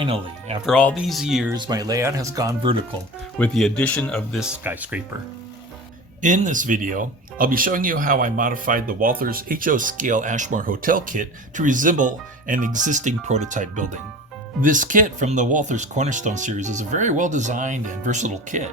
Finally, after all these years, my layout has gone vertical with the addition of this skyscraper. In this video, I'll be showing you how I modified the Walthers Ashmore Hotel Kit to resemble an existing prototype building. This kit from the Walthers Cornerstone series is a very well designed and versatile kit.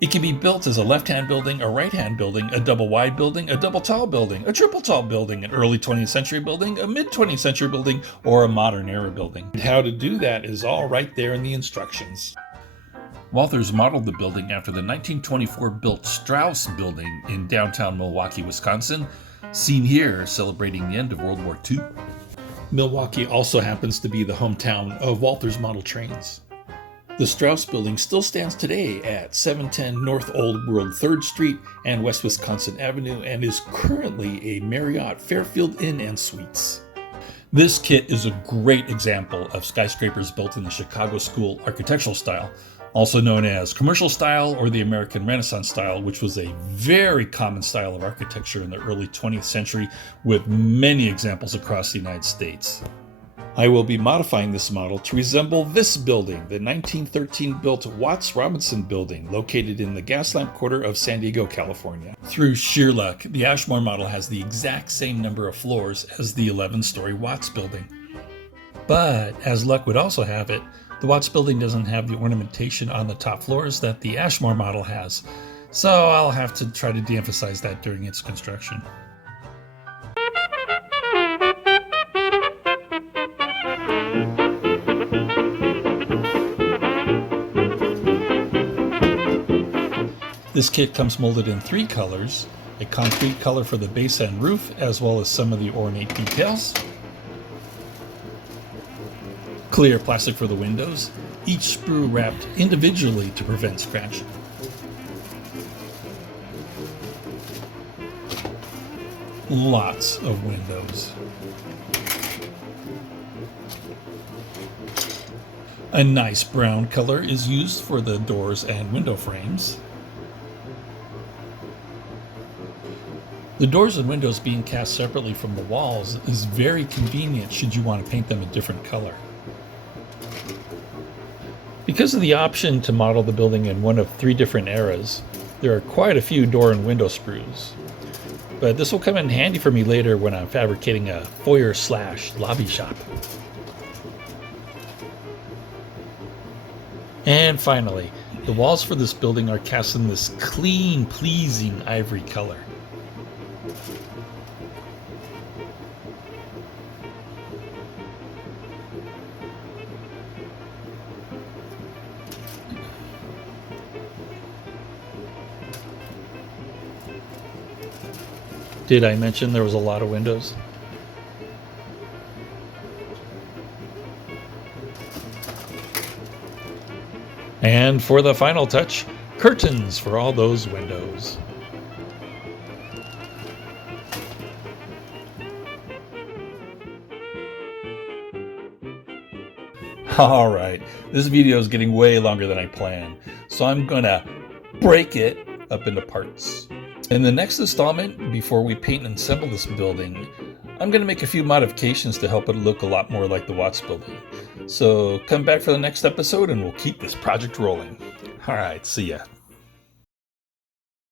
It can be built as a left-hand building, a right-hand building, a double-wide building, a double-tall building, a triple-tall building, an early 20th century building, a mid-20th century building, or a modern-era building. And how to do that is all right there in the instructions. Walthers modeled the building after the 1924 built Strauss building in downtown Milwaukee, Wisconsin, seen here celebrating the end of World War II. Milwaukee also happens to be the hometown of Walthers model trains. The Strauss building still stands today at 710 North Old World 3rd Street and West Wisconsin Avenue and is currently a Marriott Fairfield Inn and Suites. This kit is a great example of skyscrapers built in the Chicago School architectural style, also known as commercial style or the American Renaissance style, which was a very common style of architecture in the early 20th century with many examples across the United States. I will be modifying this model to resemble this building, the 1913 built Watts Robinson building located in the Gaslamp Quarter of San Diego, California. Through sheer luck, the Ashmore model has the exact same number of floors as the 11-story Watts building. But, as luck would also have it, the Watts building doesn't have the ornamentation on the top floors that the Ashmore model has, so I'll have to try to de-emphasize that during its construction. This kit comes molded in 3 colors, a concrete color for the base and roof, as well as some of the ornate details, clear plastic for the windows, each sprue wrapped individually to prevent scratching. Lots of windows. A nice brown color is used for the doors and window frames. The doors and windows being cast separately from the walls is very convenient should you want to paint them a different color. Because of the option to model the building in one of 3 different eras, there are quite a few door and window sprues. But this will come in handy for me later when I'm fabricating a foyer/lobby shop. And finally, the walls for this building are cast in this clean, pleasing ivory color. Did I mention there was a lot of windows? And for the final touch, curtains for all those windows. Alright, this video is getting way longer than I planned, so I'm gonna break it up into parts. In the next installment, before we paint and assemble this building, I'm going to make a few modifications to help it look a lot more like the Watts building. So come back for the next episode and we'll keep this project rolling. Alright, see ya.